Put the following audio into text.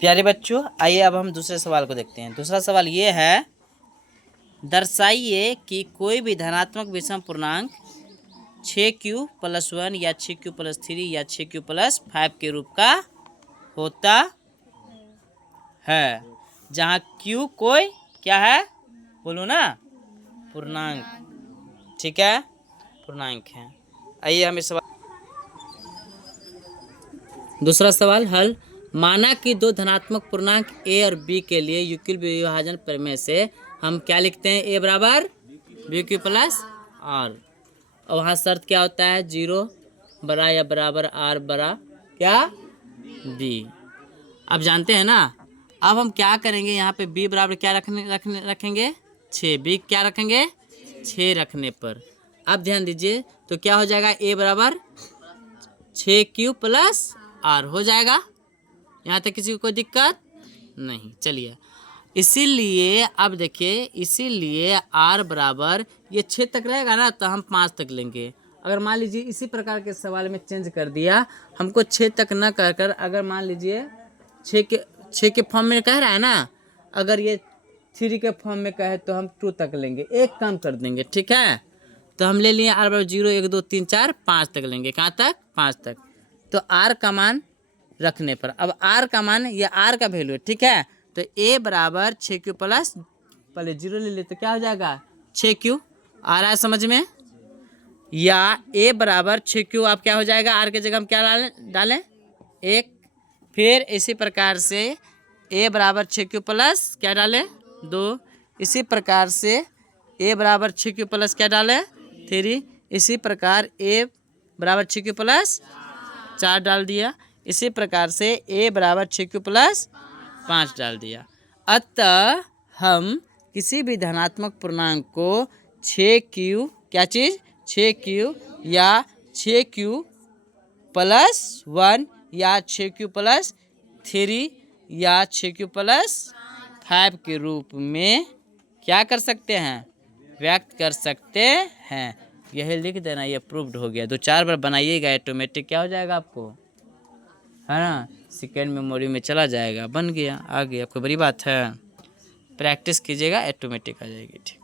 प्यारे बच्चों, आइए अब हम दूसरे सवाल को देखते हैं। दूसरा सवाल ये है, दर्शाइए कि कोई भी धनात्मक विषम पूर्णांक 6q+1 या 6q+3 या 6q+5 के रूप का होता है, जहाँ q कोई क्या है, बोलो ना, पूर्णांक। ठीक है, पूर्णांक है। आइए हम इस सवाल, दूसरा सवाल हल। माना कि दो धनात्मक पूर्णांक a और b के लिए युगल विभाजन प्रमेय से हम क्या लिखते हैं, a बराबर bq प्लस r, और वहाँ शर्त क्या होता है, 0 बड़ा या बराबर r बड़ा क्या b। अब जानते हैं ना, अब हम क्या करेंगे, यहाँ पे b बराबर क्या रखेंगे 6, b क्या रखेंगे 6 रखने पर। अब ध्यान दीजिए, तो क्या हो जाएगा, a बराबर 6q प्लस r हो जाएगा। यहाँ तक किसी को कोई दिक्कत नहीं। चलिए, इसीलिए अब देखिए, इसीलिए r बराबर ये 6 तक रहेगा ना, तो हम 5 तक लेंगे। अगर मान लीजिए इसी प्रकार के सवाल में चेंज कर दिया, हमको 6 तक न कर कर, अगर मान लीजिए 6 के फॉर्म में कह रहा है ना, अगर ये 3 के फॉर्म में कहे तो हम 2 तक लेंगे, एक काम कर देंगे। ठीक है, तो हम ले लिए r बराबर 0 1 2 3 4 5 तक लेंगे। कहाँ तक, 5 तक। तो r का मान रखने पर, अब r का मान, ये r का वैल्यू है। ठीक है, तो a बराबर 6q प्लस, पहले 0 ले ले तो क्या हो जाएगा 6q, आ रहा है समझ में, या a बराबर 6q, आप क्या हो जाएगा, r के जगह हम क्या डालें 1। फिर इसी प्रकार से a बराबर 6q प्लस क्या डालें 2। इसी प्रकार से a बराबर 6q प्लस क्या डालें 3। इसी प्रकार a बराबर 6q प्लस 4 डाल दिया। इसी प्रकार से a बराबर 6q प्लस 5 डाल दिया। अतः हम किसी भी धनात्मक पूर्णांक को 6q क्या चीज़ 6q या 6q प्लस 1 या 6q प्लस 3 या 6q प्लस 5 के रूप में क्या कर सकते हैं, व्यक्त कर सकते हैं। यही लिख देना, ये प्रूव्ड हो गया। 2-4 बार बनाइएगा, ऑटोमेटिक क्या हो जाएगा आपको, है ना, सेकेंड मेमोरी में चला जाएगा, बन गया, आ गया। कोई बड़ी बात है, प्रैक्टिस कीजिएगा, ऑटोमेटिक आ जाएगी। ठीक।